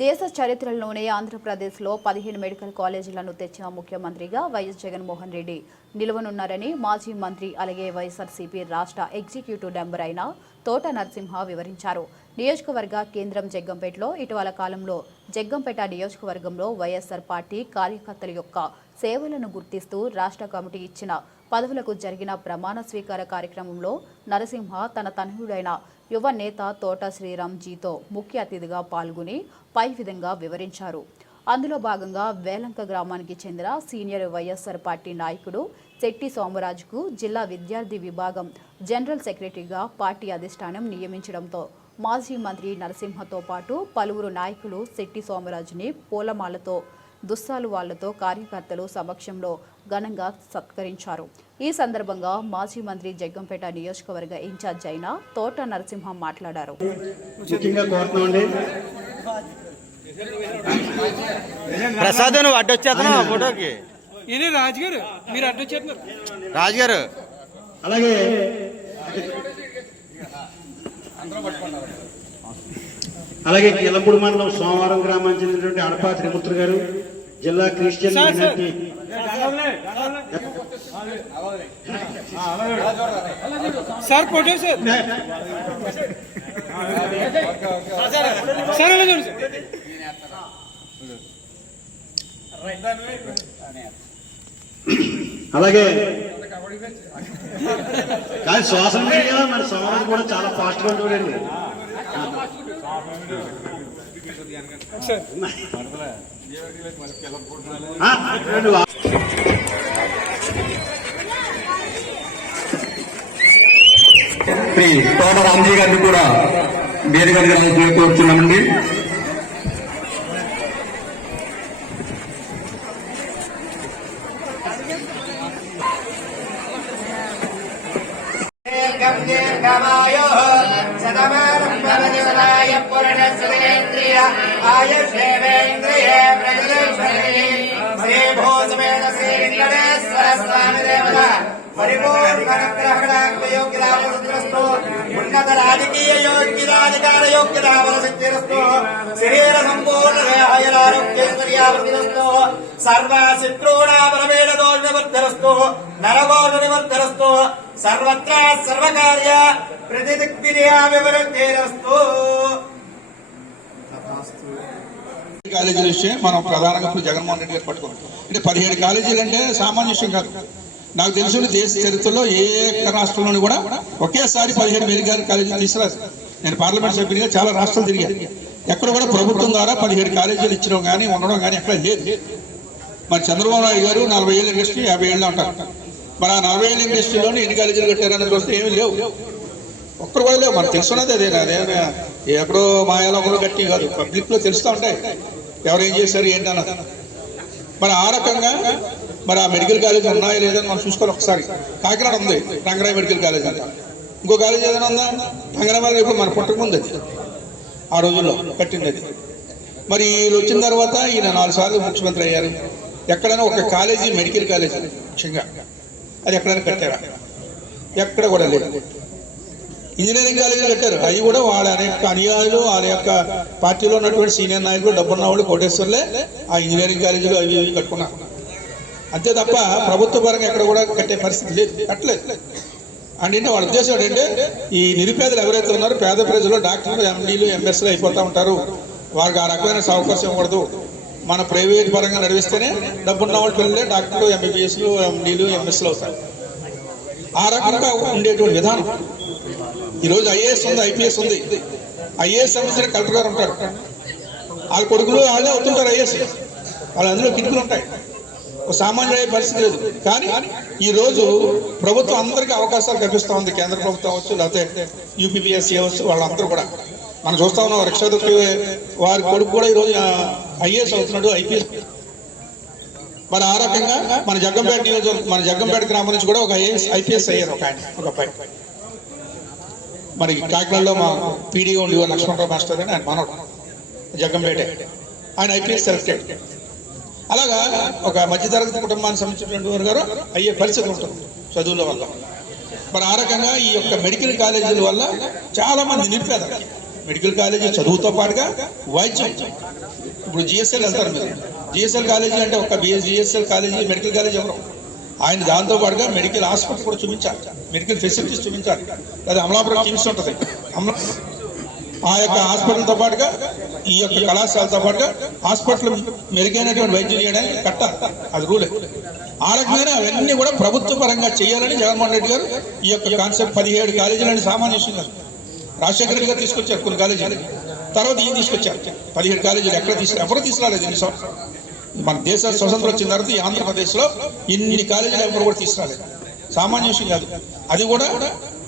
దేశ చరిత్రలోనే ఆంధ్రప్రదేశ్లో పదిహేను మెడికల్ కాలేజీలను తెచ్చిన ముఖ్యమంత్రిగా వైఎస్ జగన్మోహన్ రెడ్డి. నిలవనున్నారని మాజీ మంత్రి అలాగే వైఎస్ఆర్సీపీ రాష్ట్ర ఎగ్జిక్యూటివ్ మెంబర్ అయిన తోట నరసింహ వివరించారు. నియోజకవర్గ కేంద్రం జగ్గంపేటలో ఇటీవల కాలంలో జగ్గంపేట నియోజకవర్గంలో వైఎస్ఆర్ పార్టీ కార్యకర్తల యొక్క సేవలను గుర్తిస్తూ రాష్ట్ర కమిటీ ఇచ్చిన పదవులకు జరిగిన ప్రమాణ స్వీకార కార్యక్రమంలో నరసింహ తన తనయుడైన యువ నేత తోట శ్రీరామ్జీతో ముఖ్య అతిథిగా పాల్గొని పై విధంగా వివరించారు. అందులో భాగంగా వేలంక గ్రామానికి చెందిన సీనియర్ వైఎస్ఆర్ పార్టీ నాయకుడు శెట్టి సోమరాజుకు జిల్లా విద్యార్థి విభాగం జనరల్ సెక్రటరీగా పార్టీ అధిష్టానం నియమించడంతో మాజీ మంత్రి నరసింహతో పాటు పలువురు నాయకులు శెట్టి సోమరాజుని పూలమాలతో దుస్సాలు వాళ్ళతో కార్యకర్తలు సమక్షంలో ఘనంగా సత్కరించారు. ఈ సందర్భంగా మాజీ మంత్రి జగ్గంపేట నియోజకవర్గ ఇన్ఛార్జ్ అయిన తోట నరసింహం మాట్లాడారు. ముఖ్యంగా కోరుతున్నామండి. ప్రసాద్ నువ్వు అడ్డొచ్చేస్తున్నావు ఆ ఫోటోకి? ఈయన రాజుగారు మీరు అడ్డు వచ్చేస్తున్నారు. రాజుగారు. అలాగే అలాగే కిలపూడి మండలం సోమవారం గ్రామానికి చెందినటువంటి అడపా త్రిమూర్తి గారు జిల్లా Christian. Minority sir. Photo sir sir. అలా చూడండి సార్. అలాగే కానీ సోషల్ మీడియా మరి సోమవారం కూడా చాలా ఫాస్ట్గా శ్రీ తోట రామ్జీ గారిని కూడా వేదిక మీద కోరుతున్నామండి పురుషస్యేంద్రియ ఆయుషేవేంద్రియే ప్రజలేశ్వరి శ్రీభూసమేత శ్రీలింగేశ్వర స్వామి దేవత పరిపూర్ణగ్రహణాగ్రయోగ్యదావసిద్ధిరస్తు ఉన్నత రాజకీయ యోగ్యదాధికార యోగ్యదావసిద్ధిరస్తు శరీర సంపూర్ణ దేహాయురారోగ్యేంద్రియావృతిరస్తు సర్వ శత్రూణాపరమేణ దోష నివర్ధరస్తు నరగోష నివర్ధరస్తు సర్వత్ర సర్వకార్య ప్రతిదిగ్విజయా కాలేజీల విషయం మనం ప్రధానంగా ఇప్పుడు జగన్మోహన్ రెడ్డి గారు పట్టుకోవాలి అంటే పదిహేడు కాలేజీలు అంటే సామాన్య విషయం కాదు. నాకు తెలిసిన దేశ చరిత్రలో ఏ రాష్ట్రంలోని కూడా ఒకేసారి పదిహేడు మెడికల్ కాలేజీలు తీసుకురాదు నేను పార్లమెంట్ సభ్యునిగా చాలా రాష్ట్రాలు తిరిగాను. ఎక్కడ కూడా ప్రభుత్వం ద్వారా పదిహేడు కాలేజీలు ఇచ్చడం కానీ ఉండడం కానీ ఎక్కడ లేదు. మరి చంద్రబాబు నాయుడు గారు నలభై ఏళ్ళ ఇండస్ట్రీ యాభై ఏళ్ళు అంటారు. మరి ఆ నలభై ఏళ్ళ ఇండస్ట్రీలోనే ఎన్ని కాలేజీలు కట్టారని చూస్తే ఏమీ లేవు. ఒక్కరు కూడా లేవు మనకు తెలుసున్నది అదే అదే ఎక్కడో మాయాలో ఒకరు కట్టి కాదు. పబ్లిక్లో తెలుస్తూ ఉంటాయి. ఎవరేం చేశారు ఏంటన్న మరి ఆ రకంగా మరి ఆ మెడికల్ కాలేజ్ ఉన్నాయా లేదని మనం చూసుకోవాలి ఒకసారి. కాకినాడ ఉంది రంగరాయ మెడికల్ కాలేజ్ అంట. ఇంకో కాలేజ్ ఏదైనా ఉందా? రంగరాయ ఇప్పుడు మన పుట్టకముందు అది ఆ రోజుల్లో కట్టింది అది మరి వీళ్ళు వచ్చిన తర్వాత ఈయన నాలుగు సార్లు ముఖ్యమంత్రి అయ్యారు. ఎక్కడైనా ఒక కాలేజీ మెడికల్ కాలేజీ ముఖ్యంగా. అది ఎక్కడైనా కట్టారా? ఎక్కడ కూడా లేదు. ఇంజనీరింగ్ కాలేజీలు కట్టారు అవి కూడా వాళ్ళ యొక్క అనుయాయులు వాళ్ళ యొక్క పార్టీలో ఉన్నటువంటి సీనియర్ నాయకులు డబ్బున్న వాళ్ళు కోటేశ్వర్లే ఆ ఇంజనీరింగ్ కాలేజీలు అవి ఇవి కట్టుకున్నారు. అంతే తప్ప ప్రభుత్వ పరంగా ఎక్కడ కూడా కట్టే పరిస్థితి లేదు. కట్టలేదు. అండ్ ఏంటంటే వాళ్ళ ఉద్దేశం ఏంటంటే ఈ నిరుపేదలు ఎవరైతే ఉన్నారో పేద ప్రజలు డాక్టర్లు ఎండీలు ఎంఎస్లు అయిపోతూ ఉంటారు. వారికి ఆ రకమైన అవకాశం ఇవ్వకూడదు. మన ప్రైవేట్ పరంగా నడిపిస్తేనే డబ్బున్న వాళ్ళ పిల్లలే డాక్టర్లు ఎంబీబీఎస్లు ఎండీలు ఎంఎస్లు అవుతారు. ఆ రకంగా ఉండేటువంటి విధానం. ఈరోజు ఐఏఎస్ ఉంది ఐపీఎస్ ఉంది. ఐఏఎస్ సంబంధించిన కలెక్టర్ గారు ఉంటారు. వాళ్ళ కొడుకులు వాళ్ళే అవుతుంటారు ఐఏఎస్. వాళ్ళు అందులో కిటుకులు ఉంటాయి. ఒక సామాన్య పరిస్థితి లేదు. కానీ ఈ రోజు ప్రభుత్వం అందరికీ అవకాశాలు కల్పిస్తూ ఉంది. కేంద్ర ప్రభుత్వం అవచ్చు లేకపోతే యూపీపీఎస్సీ అవచ్చు వాళ్ళందరూ కూడా. మనం చూస్తా ఉన్నాం రిక్షా దొక్కి వారి కొడుకు కూడా ఈరోజు ఐఏఎస్ అవుతున్నాడు ఐపీఎస్. మరి ఆ రకంగా మన జగ్గంపేట నియోజకవర్గం మన జగ్గంపేట గ్రామం నుంచి కూడా ఒక ఐఏఎస్ ఐపీఎస్ అయ్యారు ఒక ఆయన ఒక అబ్బాయి. మరి కాకినాడలో మా పీడీఓ ఉండి లక్ష్మణరావు మాస్టర్ అని ఆయన మనోడు జగ్గంపేట. ఆయన ఐపీఎస్ సెలెక్టెడ్. అలాగా ఒక మధ్యతరగతి కుటుంబానికి సంబంధించినటువంటి వారు గారు అయ్యే పరిస్థితి ఉంటుంది చదువుల వల్ల. మరి ఆ రకంగా ఈ యొక్క మెడికల్ కాలేజీల వల్ల చాలా మంది నిరుపేద మెడికల్ కాలేజీ చదువుతో పాటుగా వైద్యం. ఇప్పుడు జిఎస్ఎల్ వెళ్తారు మీరు. జిఎస్ఎల్ కాలేజీ అంటే ఒక BS GSL college medical college ఎవరు? ఆయన దాంతో పాటుగా మెడికల్ హాస్పిటల్ కూడా చూపించాలి మెడికల్ ఫెసిలిటీస్ చూపించాలి అది అమలాపురం కిమ్స్ ఉంటుంది. అమలా ఆ యొక్క హాస్పిటల్తో పాటుగా ఈ యొక్క కళాశాలతో పాటుగా హాస్పిటల్ మెరుగైనటువంటి వైద్యం చేయడానికి కట్టాలి అది రూలే. ఆ రకమైన అవన్నీ కూడా ప్రభుత్వ పరంగా చేయాలని జగన్మోహన్ రెడ్డి గారు ఈ యొక్క కాన్సెప్ట్ పదిహేడు కాలేజీలని సామాన్య విషయం కాదు. రాజశేఖర రెడ్డి గారు తీసుకొచ్చారు కొన్ని కాలేజీలు. తర్వాత ఈయన తీసుకొచ్చారు? పదిహేడు కాలేజీలు ఎక్కడ తీసుకు ఎవరు తీసుకురాలేదు ఎన్ని సంవత్సరాలు? మన దేశ స్వతంత్రం వచ్చిన తర్వాత ఈ ఆంధ్రప్రదేశ్లో ఇన్ని కాలేజీలు ఎవరు కూడా తీసుకురాలేదు. సామాన్య విషయం కాదు. అది కూడా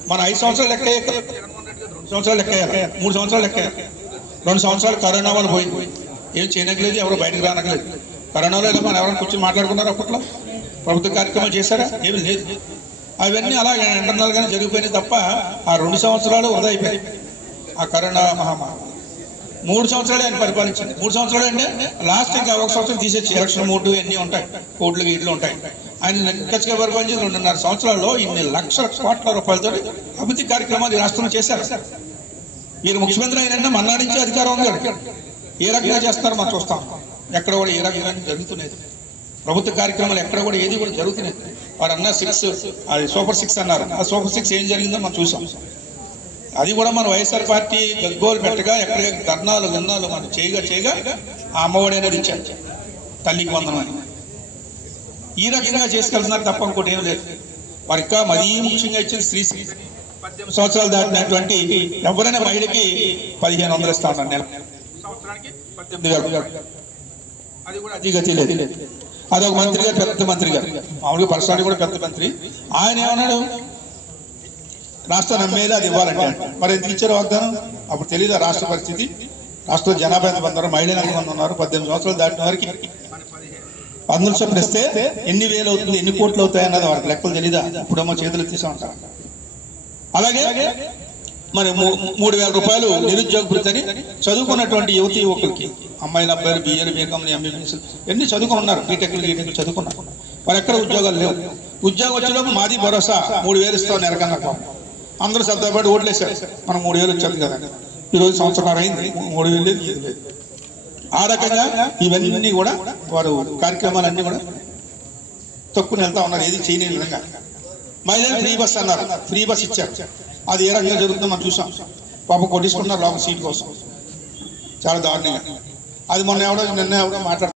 మన ఐదు సంవత్సరాలు లెక్క రెండు సంవత్సరాలు లెక్క మూడు సంవత్సరాలు లెక్క రెండు సంవత్సరాలు కరోనా వల్ల పోయింది. ఏం చేయనట్లేదు ఎవరు బయటకు రానట్లేదు కరోనాలో ఇలా మనం ఎవరైనా కూర్చొని మాట్లాడుకున్నారు అప్పట్లో? ప్రభుత్వ కార్యక్రమాలు చేశారా? ఏమీ లేదు. అవన్నీ అలా ఇంటర్నల్ గానే జరిగిపోయినాయి తప్ప ఆ రెండు సంవత్సరాలు వృధా అయిపోయాయి ఆ కరోనా మహమ్మారి. మూడు సంవత్సరాలు ఆయన పరిపాలించింది. మూడు సంవత్సరాలు అంటే లాస్ట్ ఇంకా ఒక సంవత్సరం తీసేసి ఎలక్షన్ మూడు అన్నీ ఉంటాయి. కోట్లు ఇట్లు ఉంటాయి. ఆయన నెక్కచ్చిగా పరిపాలించి రెండున్నర సంవత్సరాల్లో ఇన్ని లక్షల కోట్ల రూపాయలతో అభివృద్ధి కార్యక్రమాలు ఈ రాష్ట్రంలో చేశారు. మీరు ముఖ్యమంత్రి అయిన మన్నా నుంచి అధికారం ఉంది ఏ రకంగా చేస్తారో మనం చూస్తాం. ఎక్కడ కూడా ఏ రకంగా జరుగుతున్నాయి. ప్రభుత్వ కార్యక్రమాలు ఎక్కడ కూడా ఏది కూడా జరుగుతున్నాయి. వారు అన్న సిక్స్ అది సూపర్ సిక్స్ అన్నారు. ఆ సూపర్ సిక్స్ ఏం జరిగిందో మనం చూసాం. అది కూడా మన వైఎస్ఆర్ పార్టీ గగ్గోలు పెట్టగా ఎక్కడ ధర్నాలు గన్నాలు మనం చేయగా చేయగా ఆ అమ్మఒడి అనేది ఇచ్చారు. తల్లికి వందనం అని ఈ రకంగా చేసుకెళ్తున్నారు తప్ప ఇంకోటి ఏం లేదు. మరి ఇంకా మరీ ముఖ్యంగా ఇచ్చింది స్త్రీ పద్దెనిమిది సంవత్సరాలు దాటినటువంటి ఎవరైనా మహిళకి పదిహేను వందలు ఇస్తా ఉన్నారు నెల సంవత్సరానికి పద్దెనిమిది అది కూడా అది గతి లేదు. అదొక మంత్రి గారు పెద్ద మంత్రి గారు మామూలుగా పర్సనాలిటీ కూడా పెద్ద మంత్రి. ఆయన ఏమన్నాడు? రాష్ట్రాన్ని నమ్మేలా అది ఇవ్వాలంటే. మరి ఎందుకు ఇచ్చారు వాగ్దానం? అప్పుడు తెలియదు రాష్ట్ర పరిస్థితి? రాష్ట్ర జనాభా ఎంత? మంది మహిళలు ఎంతమంది ఉన్నారు? పద్దెనిమిది సంవత్సరాలు దాటిన వారికి పన్నులు చొప్పున ఇస్తే ఎన్ని వేలు అవుతుంది ఎన్ని కోట్లు అవుతాయి అన్నది వారికి లెక్కలు తెలీదా? ఇప్పుడేమో చేతులు తీసామంటారు అలాగే మరి మూ- మూడు వేల రూపాయలు నిరుద్యోగ భృతిని చదువుకున్నటువంటి యువతి యువకులకి అమ్మాయిల అబ్బాయిలు బిఏలు బీకామ్ ఎంబీబీఎస్ ఎన్ని చదువుకున్నారు? బీటెక్లు గీటెక్లు చదువుకున్నారు. మరి ఎక్కడ ఉద్యోగాలు లేవు. ఉద్యోగం వచ్చేలోపు మాది భరోసా మూడు వేలు ఇస్తాం నెలకన్నా. అందరూ శబ్దపడి ఓట్లేశారు. మనం మూడు వేలు వచ్చారు కదా. ఈ రోజు సంవత్సరం అయింది మూడు వేలు లేదు. లేదు ఆ రకంగా ఇవన్నీ కూడా వారు కార్యక్రమాలన్నీ కూడా తక్కువ వెళ్తా ఉన్నారు. ఏది చేయని విధంగా. మహిళలు ఫ్రీ బస్ అన్నారు. ఫ్రీ బస్ ఇచ్చారు. అది ఏ రకంగా జరుగుతుందో మనం చూసాం. పాప కొట్టించుకున్నారు లోపల సీట్ కోసం. చాలా దారుణంగా. అది మొన్న ఎవడో నిన్న ఎవడో మాట్లాడుతున్నారు.